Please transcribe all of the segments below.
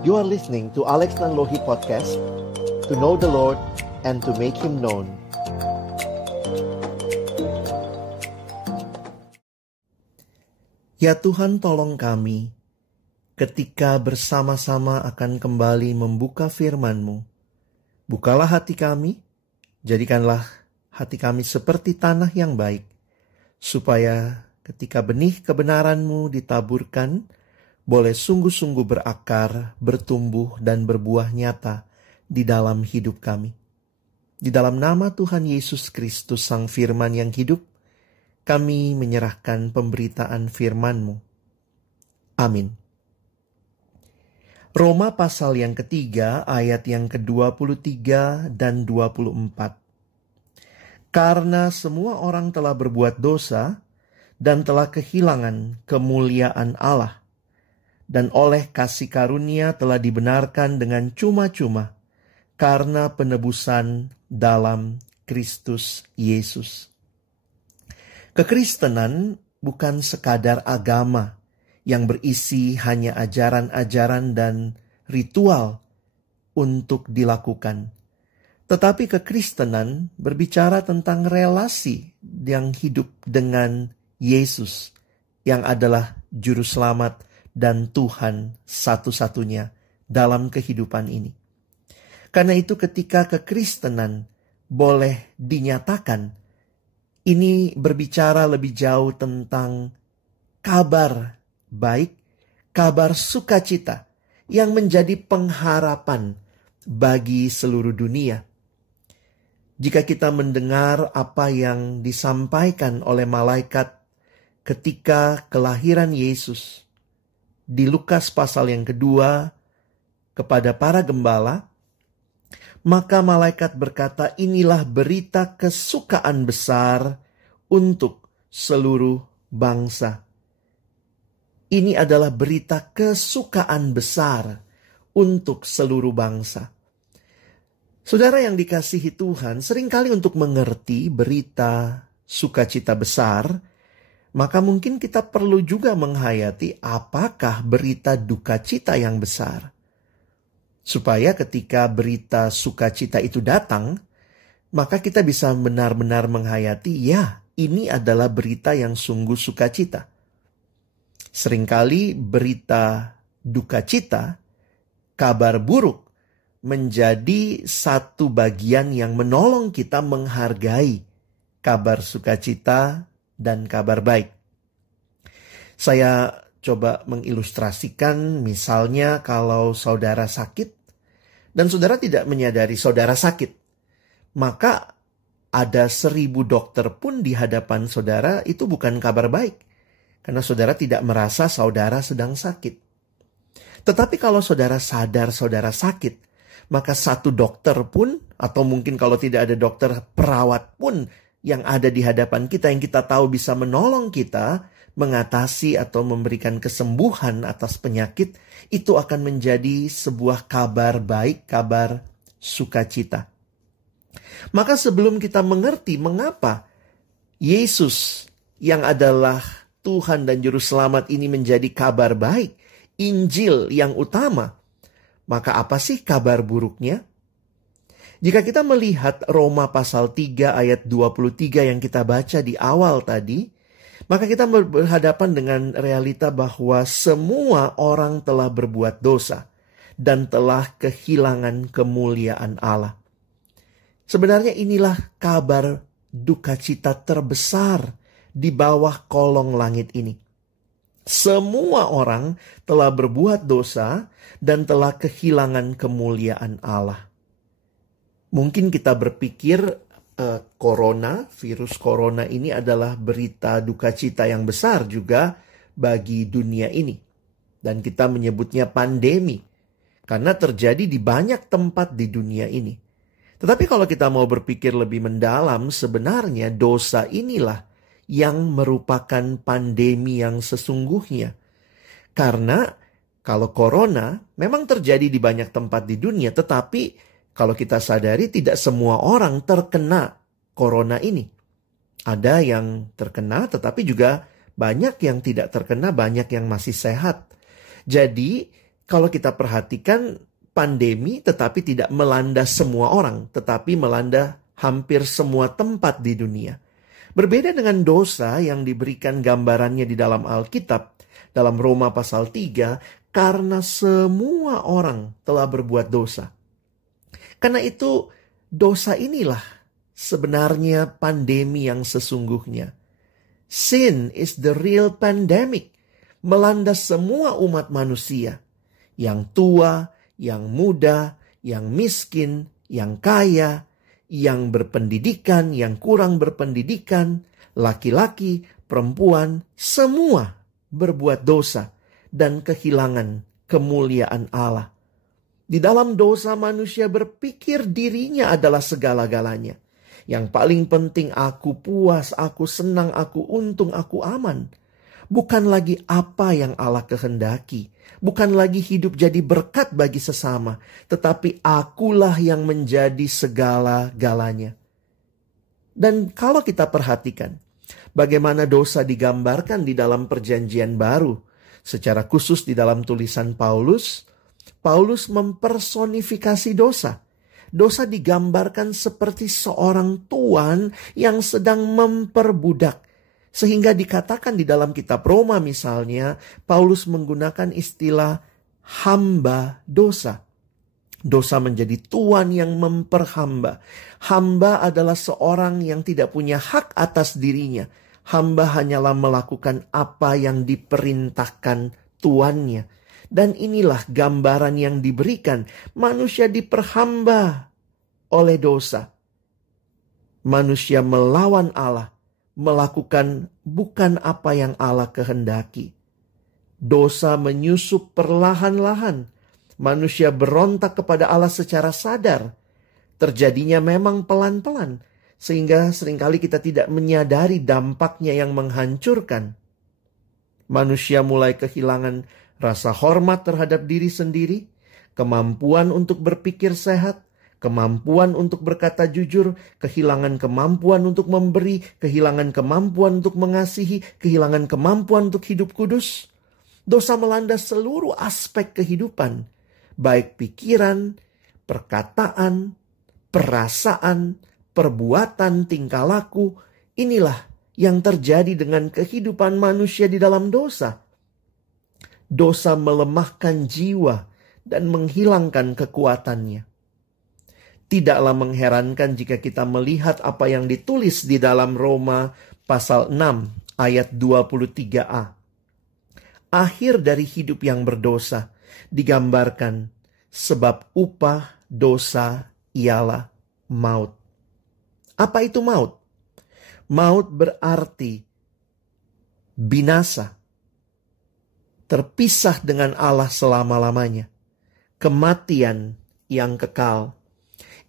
You are listening to Alex Nanlohi Podcast, to know the Lord and to make Him known. Ya Tuhan, tolong kami ketika bersama-sama akan kembali membuka firman-Mu. Bukalah hati kami, jadikanlah hati kami seperti tanah yang baik, supaya ketika benih kebenaran-Mu ditaburkan, boleh sungguh-sungguh berakar, bertumbuh, dan berbuah nyata di dalam hidup kami. Di dalam nama Tuhan Yesus Kristus, Sang Firman yang hidup, kami menyerahkan pemberitaan firman-Mu. Amin. Roma pasal yang ketiga, ayat yang ke-23 dan 24. Karena semua orang telah berbuat dosa dan telah kehilangan kemuliaan Allah, dan oleh kasih karunia telah dibenarkan dengan cuma-cuma karena penebusan dalam Kristus Yesus. Kekristenan bukan sekadar agama yang berisi hanya ajaran-ajaran dan ritual untuk dilakukan. Tetapi kekristenan berbicara tentang relasi yang hidup dengan Yesus, yang adalah Juru Selamat dan Tuhan satu-satunya dalam kehidupan ini. Karena itu ketika kekristenan boleh dinyatakan, ini berbicara lebih jauh tentang kabar baik, kabar sukacita yang menjadi pengharapan bagi seluruh dunia. Jika kita mendengar apa yang disampaikan oleh malaikat ketika kelahiran Yesus di Lukas pasal yang kedua kepada para gembala, maka malaikat berkata, inilah berita kesukaan besar untuk seluruh bangsa. Ini adalah berita kesukaan besar untuk seluruh bangsa. Saudara yang dikasihi Tuhan, seringkali untuk mengerti berita sukacita besar, maka mungkin kita perlu juga menghayati apakah berita duka cita yang besar. Supaya ketika berita sukacita itu datang, maka kita bisa benar-benar menghayati, ya, ini adalah berita yang sungguh sukacita. Seringkali berita duka cita, kabar buruk, menjadi satu bagian yang menolong kita menghargai kabar sukacita dan kabar baik. Saya coba mengilustrasikan, misalnya kalau saudara sakit, dan saudara tidak menyadari saudara sakit, maka ada 1000 dokter pun di hadapan saudara, itu bukan kabar baik. Karena saudara tidak merasa saudara sedang sakit. Tetapi kalau saudara sadar saudara sakit, maka satu dokter pun, atau mungkin kalau tidak ada dokter, perawat pun yang ada di hadapan kita, yang kita tahu bisa menolong kita mengatasi atau memberikan kesembuhan atas penyakit, itu akan menjadi sebuah kabar baik, kabar sukacita. Maka sebelum kita mengerti mengapa Yesus yang adalah Tuhan dan Juru Selamat ini menjadi kabar baik, Injil yang utama, maka apa sih kabar buruknya? Jika kita melihat Roma pasal 3 ayat 23 yang kita baca di awal tadi, maka kita berhadapan dengan realita bahwa semua orang telah berbuat dosa dan telah kehilangan kemuliaan Allah. Sebenarnya inilah kabar duka cita terbesar di bawah kolong langit ini. Semua orang telah berbuat dosa dan telah kehilangan kemuliaan Allah. Mungkin kita berpikir virus corona ini adalah berita duka cita yang besar juga bagi dunia ini. Dan kita menyebutnya pandemi, karena terjadi di banyak tempat di dunia ini. Tetapi kalau kita mau berpikir lebih mendalam, sebenarnya dosa inilah yang merupakan pandemi yang sesungguhnya. Karena kalau corona memang terjadi di banyak tempat di dunia, tetapi kalau kita sadari tidak semua orang terkena corona ini. Ada yang terkena, tetapi juga banyak yang tidak terkena, banyak yang masih sehat. Jadi Kalau kita perhatikan, pandemi tetapi tidak melanda semua orang, tetapi melanda hampir semua tempat di dunia. Berbeda dengan dosa yang diberikan gambarannya di dalam Alkitab, dalam Roma pasal 3, karena semua orang telah berbuat dosa. Karena itu, dosa inilah sebenarnya pandemi yang sesungguhnya. Sin is the real pandemic, melanda semua umat manusia. Yang tua, yang muda, yang miskin, yang kaya, yang berpendidikan, yang kurang berpendidikan, laki-laki, perempuan, semua berbuat dosa dan kehilangan kemuliaan Allah. Di dalam dosa manusia berpikir dirinya adalah segala-galanya. Yang paling penting aku puas, aku senang, aku untung, aku aman. Bukan lagi apa yang Allah kehendaki. Bukan lagi hidup jadi berkat bagi sesama. Tetapi akulah yang menjadi segala-galanya. Dan kalau kita perhatikan bagaimana dosa digambarkan di dalam perjanjian baru. Secara khusus di dalam tulisan Paulus mempersonifikasi dosa. Dosa digambarkan seperti seorang tuan yang sedang memperbudak. Sehingga dikatakan di dalam kitab Roma misalnya, Paulus menggunakan istilah hamba dosa. Dosa menjadi tuan yang memperhamba. Hamba adalah seorang yang tidak punya hak atas dirinya. Hamba hanyalah melakukan apa yang diperintahkan tuannya. Dan inilah gambaran yang diberikan. Manusia diperhamba oleh dosa. Manusia melawan Allah. Melakukan bukan apa yang Allah kehendaki. Dosa menyusup perlahan-lahan. Manusia berontak kepada Allah secara sadar. Terjadinya memang pelan-pelan. Sehingga seringkali kita tidak menyadari dampaknya yang menghancurkan. Manusia mulai kehilangan rasa hormat terhadap diri sendiri. Kemampuan untuk berpikir sehat. Kemampuan untuk berkata jujur, kehilangan kemampuan untuk memberi, kehilangan kemampuan untuk mengasihi, kehilangan kemampuan untuk hidup kudus. Dosa melanda seluruh aspek kehidupan, baik pikiran, perkataan, perasaan, perbuatan, tingkah laku. Inilah yang terjadi dengan kehidupan manusia di dalam dosa. Dosa melemahkan jiwa dan menghilangkan kekuatannya. Tidaklah mengherankan jika kita melihat apa yang ditulis di dalam Roma pasal 6 ayat 23a. Akhir dari hidup yang berdosa digambarkan sebab upah dosa ialah maut. Apa itu maut? Maut berarti binasa. Terpisah dengan Allah selama-lamanya. Kematian yang kekal.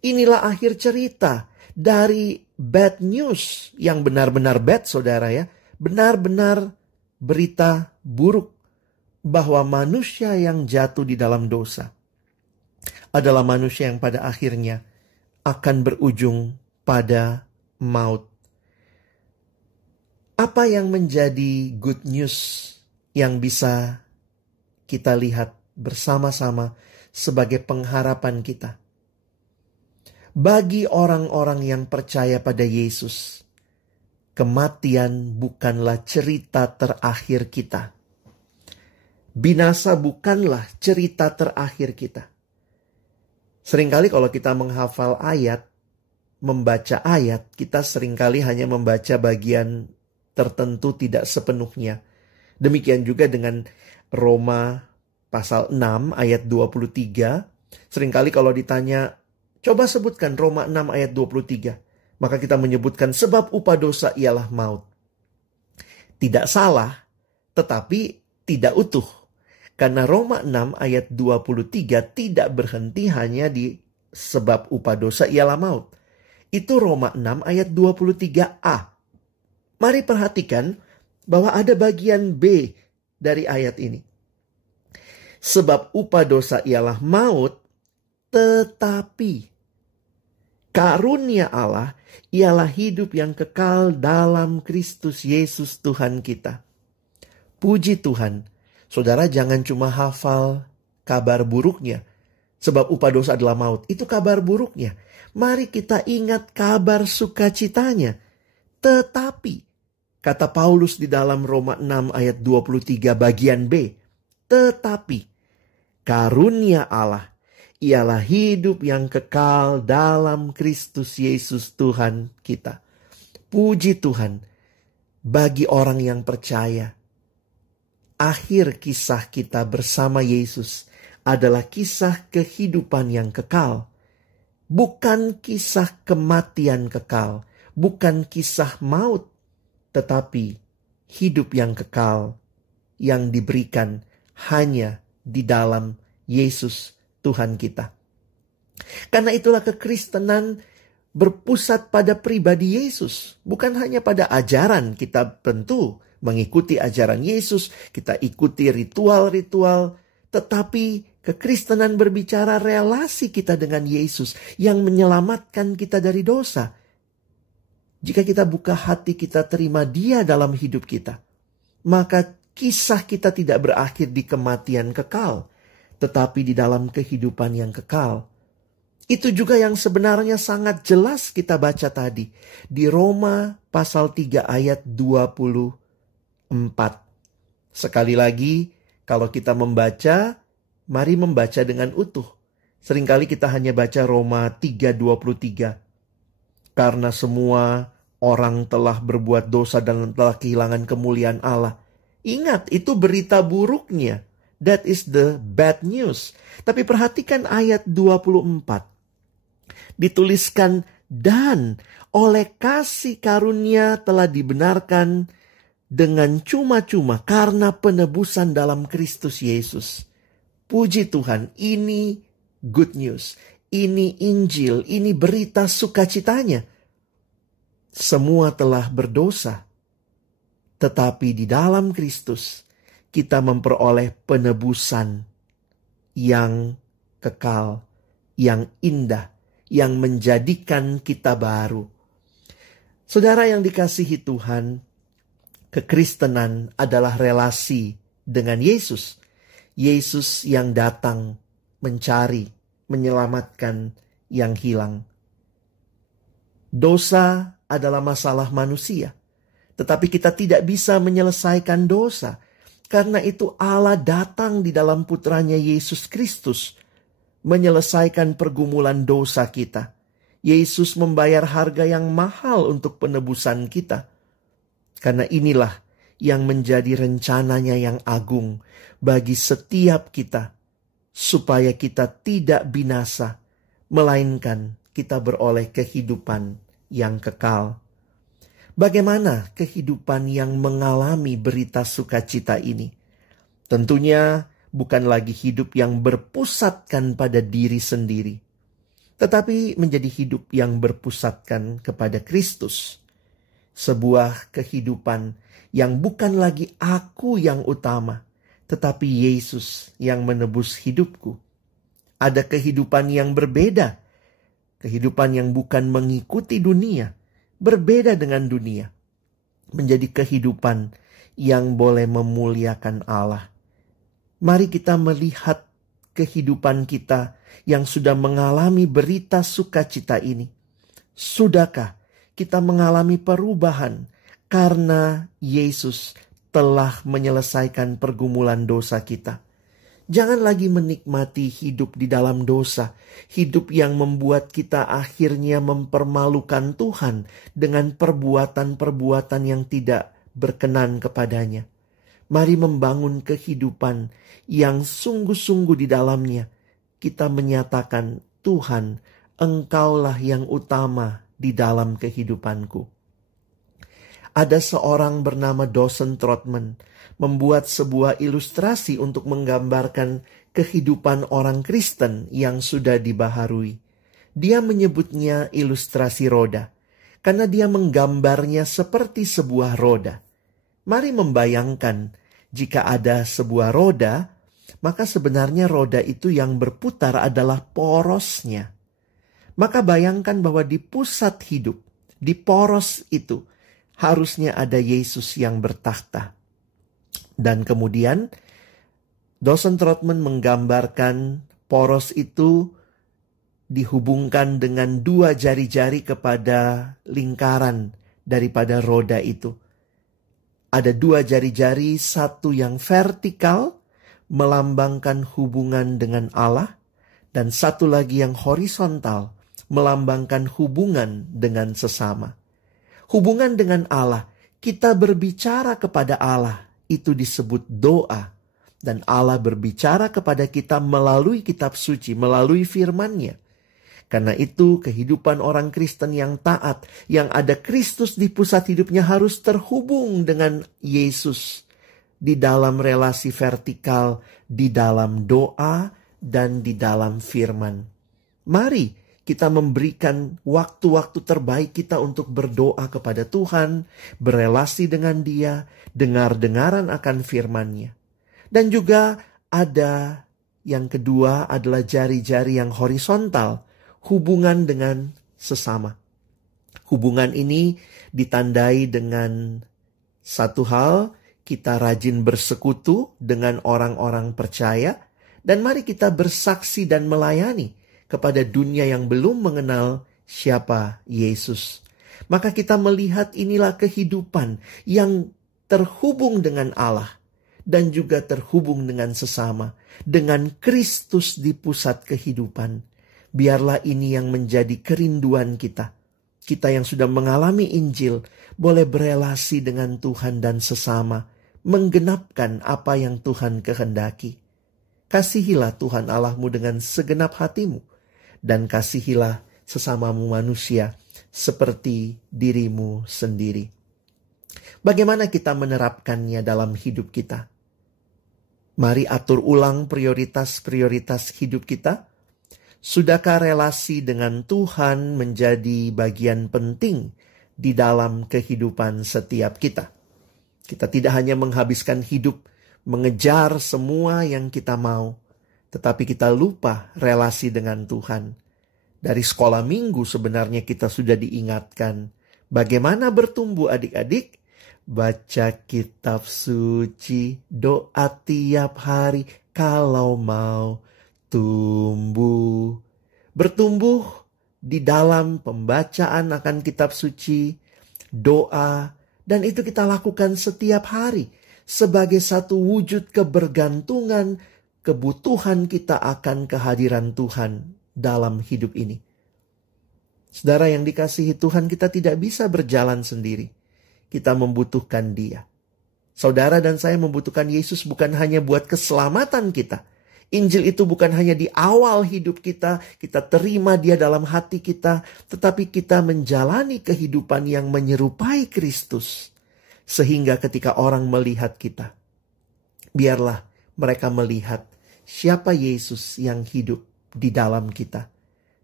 Inilah akhir cerita dari bad news yang benar-benar bad, saudara ya. Benar-benar berita buruk bahwa manusia yang jatuh di dalam dosa adalah manusia yang pada akhirnya akan berujung pada maut. Apa yang menjadi good news yang bisa kita lihat bersama-sama sebagai pengharapan kita? Bagi orang-orang yang percaya pada Yesus, kematian bukanlah cerita terakhir kita. Binasa bukanlah cerita terakhir kita. Seringkali kalau kita menghafal ayat, membaca ayat, kita seringkali hanya membaca bagian tertentu tidak sepenuhnya. Demikian juga dengan Roma pasal 6 ayat 23. Seringkali kalau ditanya, coba sebutkan Roma 6 ayat 23. Maka kita menyebutkan sebab upah dosa ialah maut. Tidak salah, tetapi tidak utuh. Karena Roma 6 ayat 23 tidak berhenti hanya di sebab upah dosa ialah maut. Itu Roma 6 ayat 23a. Mari perhatikan bahwa ada bagian B dari ayat ini. Sebab upah dosa ialah maut, tetapi karunia Allah ialah hidup yang kekal dalam Kristus Yesus Tuhan kita. Puji Tuhan, saudara jangan cuma hafal kabar buruknya. Sebab upah dosa adalah maut. Itu kabar buruknya. Mari kita ingat kabar sukacitanya. Tetapi, kata Paulus di dalam Roma 6 ayat 23 bagian B. Tetapi, karunia Allah ialah hidup yang kekal dalam Kristus Yesus Tuhan kita. Puji Tuhan, bagi orang yang percaya, akhir kisah kita bersama Yesus adalah kisah kehidupan yang kekal. Bukan kisah kematian kekal, bukan kisah maut, tetapi hidup yang kekal yang diberikan hanya di dalam Yesus Tuhan kita. Karena itulah kekristenan berpusat pada pribadi Yesus, bukan hanya pada ajaran. Kita tentu mengikuti ajaran Yesus, kita ikuti ritual-ritual, tetapi kekristenan berbicara relasi kita dengan Yesus yang menyelamatkan kita dari dosa. Jika kita buka hati, kita terima Dia dalam hidup kita, maka kisah kita tidak berakhir di kematian kekal, tetapi di dalam kehidupan yang kekal. Itu juga yang sebenarnya sangat jelas kita baca tadi di Roma pasal 3 ayat 24. Sekali lagi, kalau kita membaca, mari membaca dengan utuh. Seringkali kita hanya baca Roma 3:23. Karena semua orang telah berbuat dosa dan telah kehilangan kemuliaan Allah. Ingat, itu berita buruknya. That is the bad news. Tapi perhatikan ayat 24. Dituliskan, dan oleh kasih karunia telah dibenarkan dengan cuma-cuma karena penebusan dalam Kristus Yesus. Puji Tuhan, ini good news. Ini Injil, ini berita sukacitanya. Semua telah berdosa, tetapi di dalam Kristus kita memperoleh penebusan yang kekal, yang indah, yang menjadikan kita baru. Saudara yang dikasihi Tuhan, kekristenan adalah relasi dengan Yesus. Yesus yang datang mencari, menyelamatkan yang hilang. Dosa adalah masalah manusia, tetapi kita tidak bisa menyelesaikan dosa. Karena itu Allah datang di dalam putranya Yesus Kristus menyelesaikan pergumulan dosa kita. Yesus membayar harga yang mahal untuk penebusan kita. Karena inilah yang menjadi rencananya yang agung bagi setiap kita, supaya kita tidak binasa, melainkan kita beroleh kehidupan yang kekal. Bagaimana kehidupan yang mengalami berita sukacita ini? Tentunya bukan lagi hidup yang berpusatkan pada diri sendiri, tetapi menjadi hidup yang berpusatkan kepada Kristus. Sebuah kehidupan yang bukan lagi aku yang utama, tetapi Yesus yang menebus hidupku. Ada kehidupan yang berbeda, kehidupan yang bukan mengikuti dunia, berbeda dengan dunia, menjadi kehidupan yang boleh memuliakan Allah. Mari kita melihat kehidupan kita yang sudah mengalami berita sukacita ini. Sudahkah kita mengalami perubahan karena Yesus telah menyelesaikan pergumulan dosa kita? Jangan lagi menikmati hidup di dalam dosa, hidup yang membuat kita akhirnya mempermalukan Tuhan dengan perbuatan-perbuatan yang tidak berkenan kepadanya. Mari membangun kehidupan yang sungguh-sungguh di dalamnya kita menyatakan, Tuhan, Engkaulah yang utama di dalam kehidupanku. Ada seorang bernama Dawson Trotman membuat sebuah ilustrasi untuk menggambarkan kehidupan orang Kristen yang sudah dibaharui. Dia menyebutnya ilustrasi roda, karena dia menggambarnya seperti sebuah roda. Mari membayangkan, jika ada sebuah roda, maka sebenarnya roda itu yang berputar adalah porosnya. Maka bayangkan bahwa di pusat hidup, di poros itu, harusnya ada Yesus yang bertakhta. Dan kemudian Dosen Trotman menggambarkan poros itu dihubungkan dengan 2 jari-jari kepada lingkaran daripada roda itu. Ada 2 jari-jari, satu yang vertikal melambangkan hubungan dengan Allah, dan satu lagi yang horizontal melambangkan hubungan dengan sesama. Hubungan dengan Allah, kita berbicara kepada Allah, itu disebut doa. Dan Allah berbicara kepada kita melalui kitab suci, melalui firman-Nya. Karena itu kehidupan orang Kristen yang taat, yang ada Kristus di pusat hidupnya harus terhubung dengan Yesus. Di dalam relasi vertikal, di dalam doa, dan di dalam firman. Mari kita memberikan waktu-waktu terbaik kita untuk berdoa kepada Tuhan, berelasi dengan Dia, dengar-dengaran akan firman-Nya. Dan juga ada yang kedua adalah jari-jari yang horizontal, hubungan dengan sesama. Hubungan ini ditandai dengan satu hal, kita rajin bersekutu dengan orang-orang percaya, dan mari kita bersaksi dan melayani kepada dunia yang belum mengenal siapa Yesus. Maka kita melihat inilah kehidupan yang terhubung dengan Allah dan juga terhubung dengan sesama, dengan Kristus di pusat kehidupan. Biarlah ini yang menjadi kerinduan kita. Kita yang sudah mengalami Injil boleh berelasi dengan Tuhan dan sesama, menggenapkan apa yang Tuhan kehendaki. Kasihilah Tuhan Allahmu dengan segenap hatimu, dan kasihilah sesamamu manusia seperti dirimu sendiri. Bagaimana kita menerapkannya dalam hidup kita? Mari atur ulang prioritas-prioritas hidup kita. Sudahkah relasi dengan Tuhan menjadi bagian penting di dalam kehidupan setiap kita? Kita tidak hanya menghabiskan hidup mengejar semua yang kita mau, tetapi kita lupa relasi dengan Tuhan. Dari sekolah minggu sebenarnya kita sudah diingatkan bagaimana bertumbuh adik-adik. Baca kitab suci, doa tiap hari kalau mau tumbuh. Bertumbuh di dalam pembacaan akan kitab suci, doa, dan itu kita lakukan setiap hari sebagai satu wujud kebergantungan, kebutuhan kita akan kehadiran Tuhan dalam hidup ini. Saudara yang dikasihi Tuhan, kita tidak bisa berjalan sendiri. Kita membutuhkan Dia. Saudara dan saya membutuhkan Yesus bukan hanya buat keselamatan kita. Injil itu bukan hanya di awal hidup kita terima Dia dalam hati kita, tetapi kita menjalani kehidupan yang menyerupai Kristus. Sehingga ketika orang melihat kita, biarlah mereka melihat siapa Yesus yang hidup di dalam kita.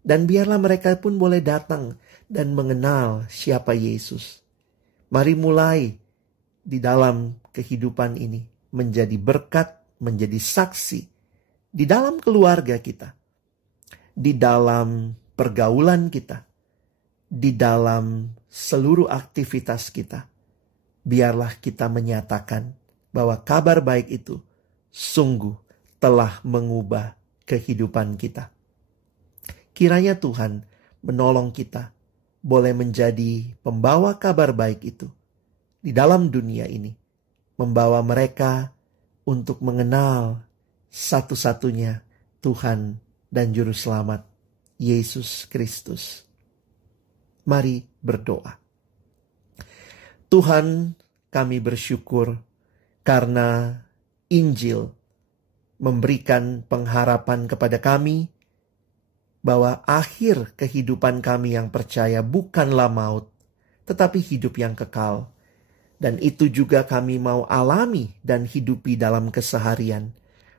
Dan biarlah mereka pun boleh datang dan mengenal siapa Yesus. Mari mulai di dalam kehidupan ini menjadi berkat, menjadi saksi di dalam keluarga kita, di dalam pergaulan kita, di dalam seluruh aktivitas kita. Biarlah kita menyatakan bahwa kabar baik itu sungguh telah mengubah kehidupan kita. Kiranya Tuhan menolong kita boleh menjadi pembawa kabar baik itu di dalam dunia ini. Membawa mereka untuk mengenal satu-satunya Tuhan dan Juru Selamat, Yesus Kristus. Mari berdoa. Tuhan, kami bersyukur karena Injil memberikan pengharapan kepada kami bahwa akhir kehidupan kami yang percaya bukanlah maut, tetapi hidup yang kekal. Dan itu juga kami mau alami dan hidupi dalam keseharian,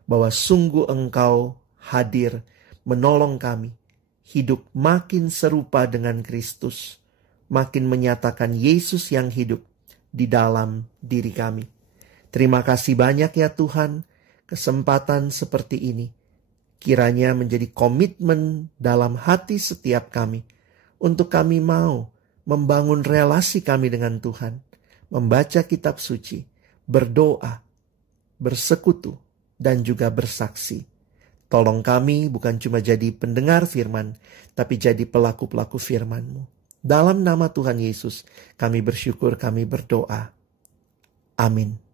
bahwa sungguh Engkau hadir menolong kami, hidup makin serupa dengan Kristus, makin menyatakan Yesus yang hidup di dalam diri kami. Terima kasih banyak ya Tuhan, kesempatan seperti ini kiranya menjadi komitmen dalam hati setiap kami, untuk kami mau membangun relasi kami dengan Tuhan, membaca kitab suci, berdoa, bersekutu, dan juga bersaksi. Tolong kami bukan cuma jadi pendengar firman, tapi jadi pelaku-pelaku firman-Mu. Dalam nama Tuhan Yesus, kami bersyukur, kami berdoa. Amin.